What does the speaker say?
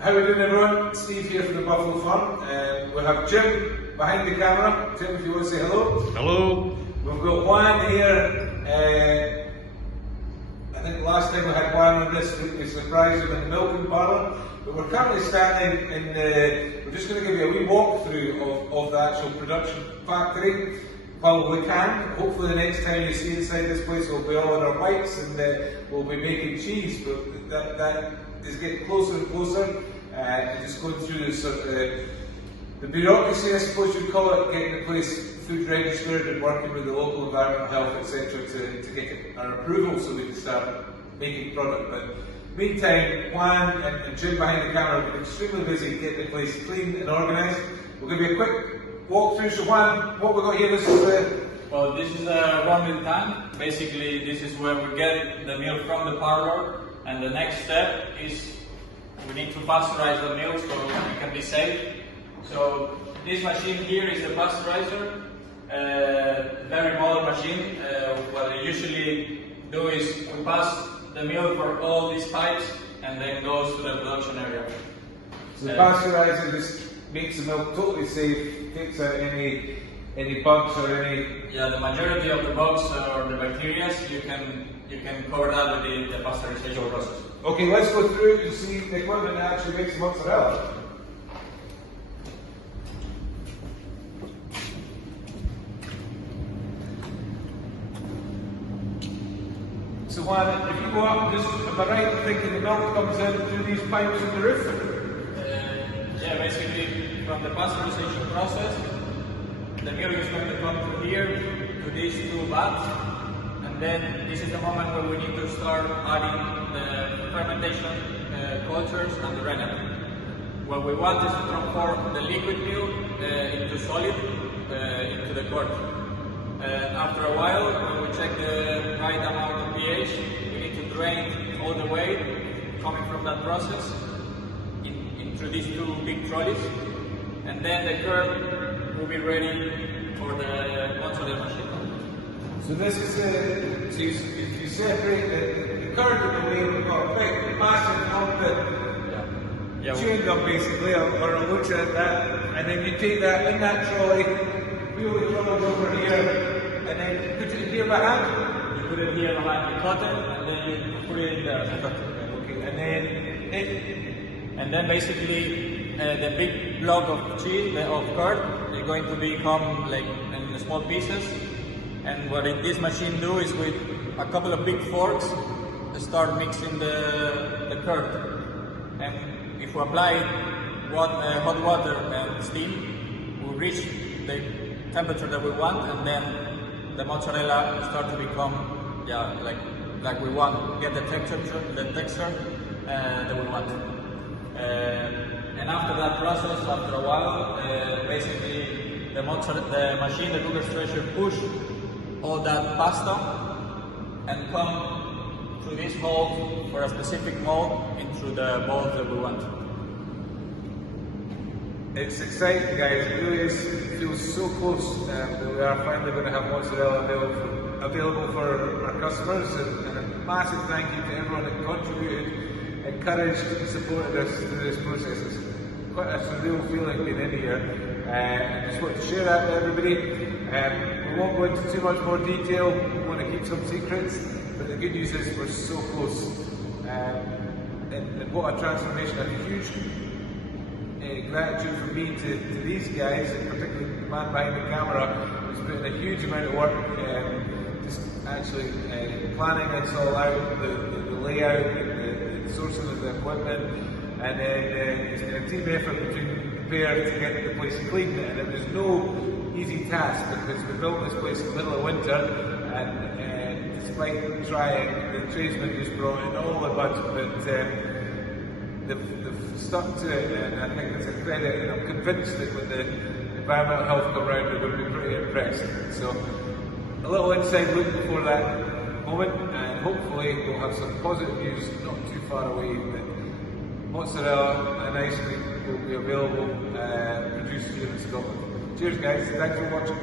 How are we doing, everyone? Steve here from the Buffalo Farm. We have Jim behind the camera. Jim, if you want to say hello. Hello. We've got Juan here. I think the last time we had Juan on this, we surprised him in the milking parlour. But we're currently standing in the, we're just going to give you a wee walkthrough of the actual production factory. Well, we can. Hopefully the next time you see inside this place we'll be all on our bikes and we'll be making cheese, but that is getting closer and closer. Just going through this the bureaucracy, I suppose you'd call it, getting the place food registered and working with the local environmental health, etc. to get our approval so we can start making product. But meantime, Juan and Jim behind the camera have been extremely busy getting the place clean and organised. We'll give you a quick walkthrough. So Juan, what we've got here, this is well, this is a raw milk tank. Basically, this is where we get the milk from the parlor, and the next step is we need to pasteurize the milk so it can be safe. So this machine here is the pasteurizer, very modern machine. What we usually do is we pass the milk for all these pipes and then goes to the production area. So the pasteurizer just makes the milk totally safe, takes out any bugs or any... Yeah, the majority of the bugs or the bacteria, you can cover that with the pasteurization process. Okay, let's go through and see the equipment that actually makes the mozzarella. So Juan, if you go up, am I right in thinking the milk comes in through these pipes in the roof? Yeah, basically from the pasteurization process, the milk is going to come through here to these two baths, and then this is the moment where we need to start adding the fermentation cultures and the rennet. What we want is to transform the liquid milk into solid, into the curd. After a while, when we check the right amount of pH, we need to drain all the way coming from that process into these two big trolleys, and then the curd will be ready for the mozzarella machine. So this is so you separate the curd that we made, we've got a big massive lump of chewing gum basically, or a lucha at that, and then you take that in that trolley, wheel the trolley over here, and then put it in here by hand. You put it here behind the cotton, and then you put it in there. Okay, and then basically the big block of cheese, of curd, is going to become like in small pieces. And what this machine do is with a couple of big forks, start mixing the curd. And if we apply hot water and steam, we reach the temperature that we want, and then the mozzarella start to become like we want, get the texture that we want. And after that process, after a while, basically the machine, the cooker stretcher, push all that pasta and come through this hole for a specific mold into the balls that we want. It's exciting, guys. It really is. It feels so close that we are finally going to have mozzarella available for our customers. And a massive thank you to everyone that contributed, encouraged, and supported us through this process. It's quite a surreal feeling being in here. I just want to share that with everybody. We won't go into too much more detail. We want to keep some secrets. But the good news is we're so close. And what a transformation! A huge gratitude from me to these guys, and particularly the man behind the camera, who's put in a huge amount of work, just actually planning this all out, the layout, the sourcing of the equipment, and then it's been a team effort between Pair to get the place clean, and it was no easy task because we built this place in the middle of winter, and despite trying, the tradesmen just brought in all the budget, but they've stuck to it, and I think it's a credit, and I'm convinced that when the environmental health come around, they're going to be pretty impressed. So, a little inside look before that moment, and hopefully we'll have some positive news not too far away that mozzarella and ice cream will be available, produced here in Scotland. Cheers guys, thanks for watching.